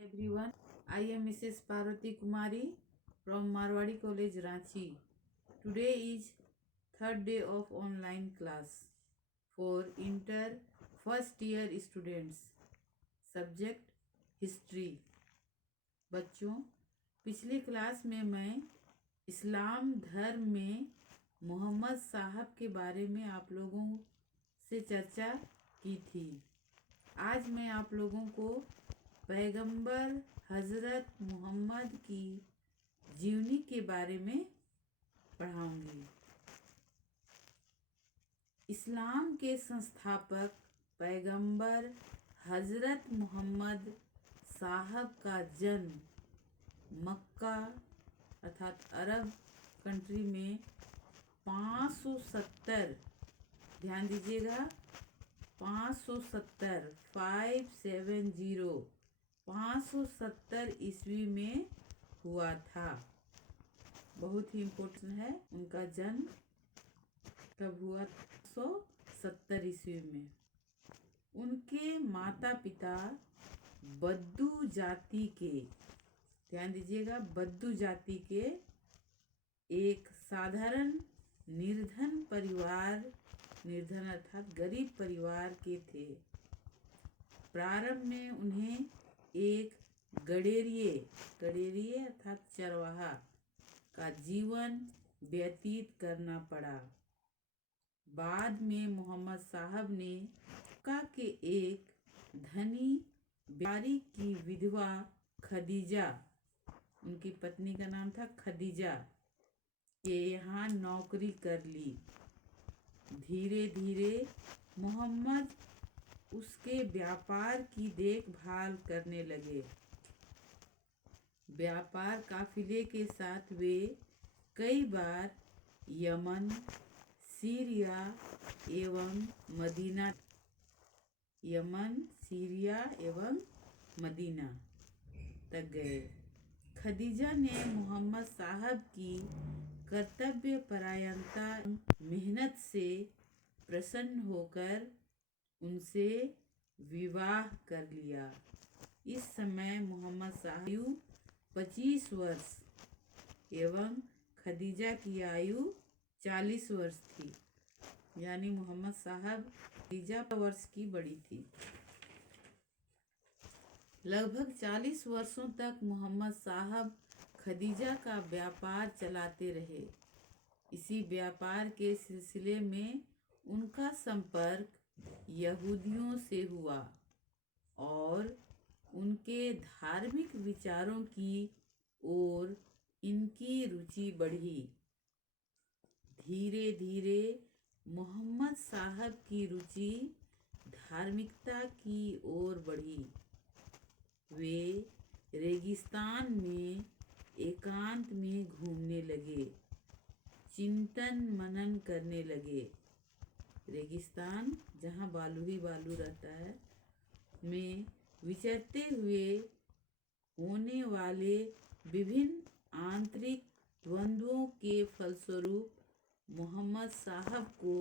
Everyone, I am Mrs. Parvati Kumari from Marwadi College, Ranchi. Today is third day of online class for inter first year students. Subject history. बच्चों, पिछली class में मैं इस्लाम धर्म में मोहम्मद साहब के बारे में आप लोगों से चर्चा की थी। आज मैं आप लोगों को पैगंबर हज़रत मोहम्मद की जीवनी के बारे में पढ़ाऊंगी। इस्लाम के संस्थापक पैगंबर हज़रत मोहम्मद साहब का जन्म मक्का अर्थात अरब कंट्री में 570, ध्यान दीजिएगा, 570 ईस्वी में हुआ था। बहुत ही इम्पोर्टेंट है, उनका जन्म कब हुआ? 570 ईस्वी में। उनके माता पिता बद्दू जाति के, ध्यान दीजिएगा, बद्दू जाति के एक साधारण निर्धन अर्थात गरीब परिवार के थे। प्रारंभ में उन्हें एक गडेरिए अर्थात चरवाहा का जीवन व्यतीत करना पड़ा। बाद में मोहम्मद साहब ने मक्का के एक धनी व्यापारी की विधवा खदीजा, उनकी पत्नी का नाम था खदीजा, के यहाँ नौकरी कर ली। धीरे धीरे मोहम्मद उसके व्यापार की देखभाल करने लगे। व्यापार काफिले के साथ वे कई बार यमन, सीरिया एवं मदीना तक गए। खदीजा ने मोहम्मद साहब की कर्तव्य परायणता मेहनत से प्रसन्न होकर उनसे विवाह कर लिया। इस समय मोहम्मद साहब आयु 25 वर्ष एवं खदीजा की आयु 40 वर्ष थी, यानी मोहम्मद साहब खदीजा वर्ष की बड़ी थी। लगभग 40 वर्षों तक मोहम्मद साहब खदीजा का व्यापार चलाते रहे। इसी व्यापार के सिलसिले में उनका संपर्क यहूदियों से हुआ और उनके धार्मिक विचारों की ओर इनकी रुचि बढ़ी। धीरे धीरे मोहम्मद साहब की रुचि धार्मिकता की ओर बढ़ी। वे रेगिस्तान में एकांत में घूमने लगे, चिंतन मनन करने लगे। रेगिस्तान, जहाँ बालू ही बालू रहता है, में विचरते हुए होने वाले विभिन्न आंतरिक द्वंद्वों के फलस्वरूप मोहम्मद साहब को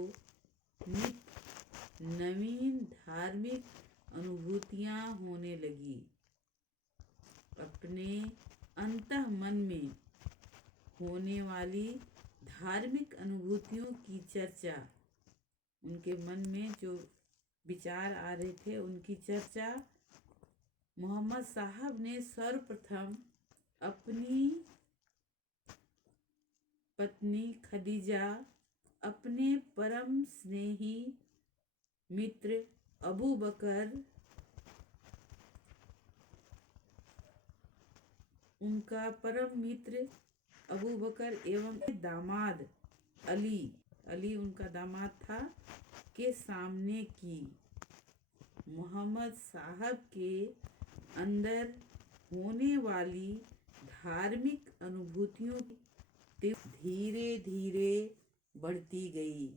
नित्य नवीन धार्मिक अनुभूतियाँ होने लगी। अपने अंतःमन में होने वाली धार्मिक अनुभूतियों की चर्चा, उनके मन में जो विचार आ रहे थे उनकी चर्चा मोहम्मद साहब ने सर्वप्रथम अपनी पत्नी खदीजा, अपने परम स्नेही मित्र अबू बकर, उनका परम मित्र अबू बकर एवं दामाद अली उनका दामाद था, के सामने की। मोहम्मद साहब के अंदर होने वाली धार्मिक अनुभूतियों धीरे धीरे बढ़ती गई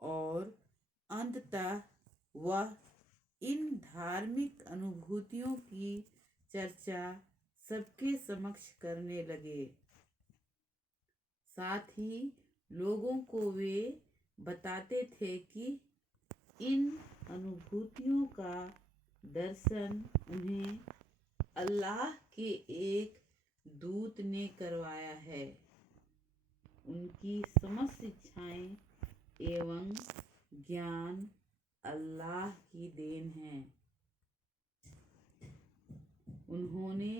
और अंततः वह इन धार्मिक अनुभूतियों की चर्चा सबके समक्ष करने लगे। साथ ही लोगों को वे बताते थे कि इन अनुभूतियों का दर्शन उन्हें अल्लाह के एक दूत ने करवाया है। उनकी समस्त इच्छाएं एवं ज्ञान अल्लाह की देन है। उन्होंने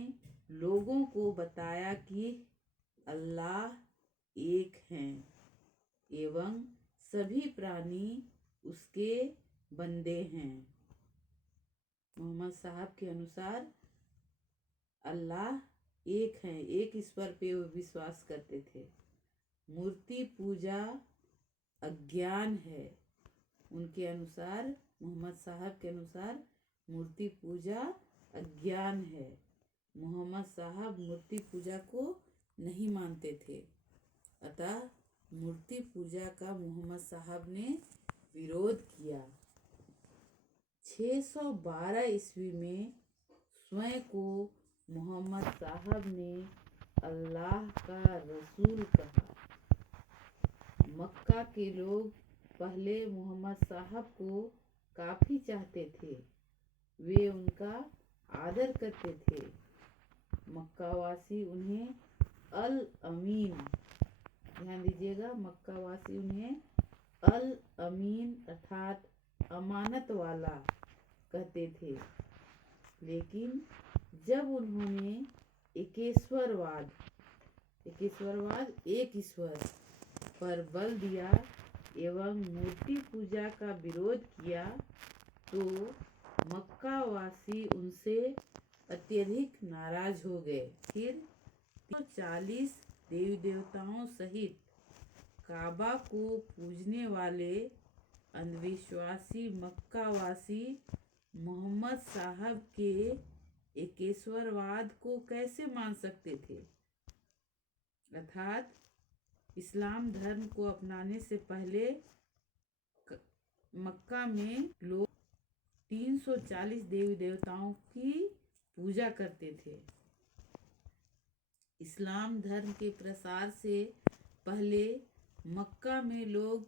लोगों को बताया कि अल्लाह एक हैं एवं सभी प्राणी उसके बंदे हैं। मोहम्मद साहब के अनुसार अल्लाह एक हैं, एक ईश्वर पे वो विश्वास करते थे। मूर्ति पूजा अज्ञान है। उनके अनुसार, मोहम्मद साहब के अनुसार मूर्ति पूजा अज्ञान है। मोहम्मद साहब मूर्ति पूजा को नहीं मानते थे, अतः मूर्ति पूजा का मोहम्मद साहब ने विरोध किया। 612 ईस्वी में स्वयं को मोहम्मद साहब ने अल्लाह का रसूल कहा। मक्का के लोग पहले मोहम्मद साहब को काफ़ी चाहते थे, वे उनका आदर करते थे। मक्कावासी उन्हें अल अमीन, ध्यान दीजिएगा, मक्कावासी उन्हें अल अमीन अर्थात अमानत वाला कहते थे। लेकिन जब उन्होंने एकेश्वरवाद एक ईश्वर पर बल दिया एवं मूर्ति पूजा का विरोध किया तो मक्कावासी उनसे अत्यधिक नाराज हो गए। फिर 340 देवी देवताओं सहित काबा को पूजने वाले अंधविश्वासी मक्कावासी मोहम्मद साहब के एकेश्वरवाद को कैसे मान सकते थे? अर्थात इस्लाम धर्म को अपनाने से पहले मक्का में लोग 340 देवी देवताओं की पूजा करते थे। इस्लाम धर्म के प्रसार से पहले मक्का में लोग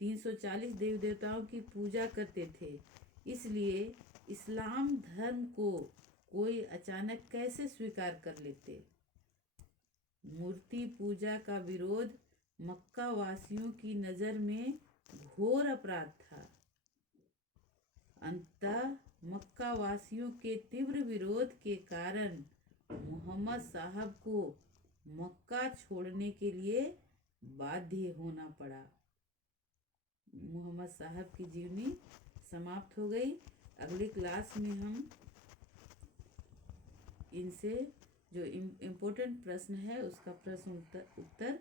340 देवी देवताओं की पूजा करते थे। इसलिए इस्लाम धर्म को कोई अचानक कैसे स्वीकार कर लेते? मूर्ति पूजा का विरोध मक्का वासियों की नज़र में घोर अपराध था। अंततः मक्का वासियों के तीव्र विरोध के कारण मोहम्मद साहब को मक्का छोड़ने के लिए बाध्य होना पड़ा। मोहम्मद साहब की जीवनी समाप्त हो गई। अगली क्लास में हम इनसे जो इम्पोर्टेंट प्रश्न है उसका प्रश्न उत्तर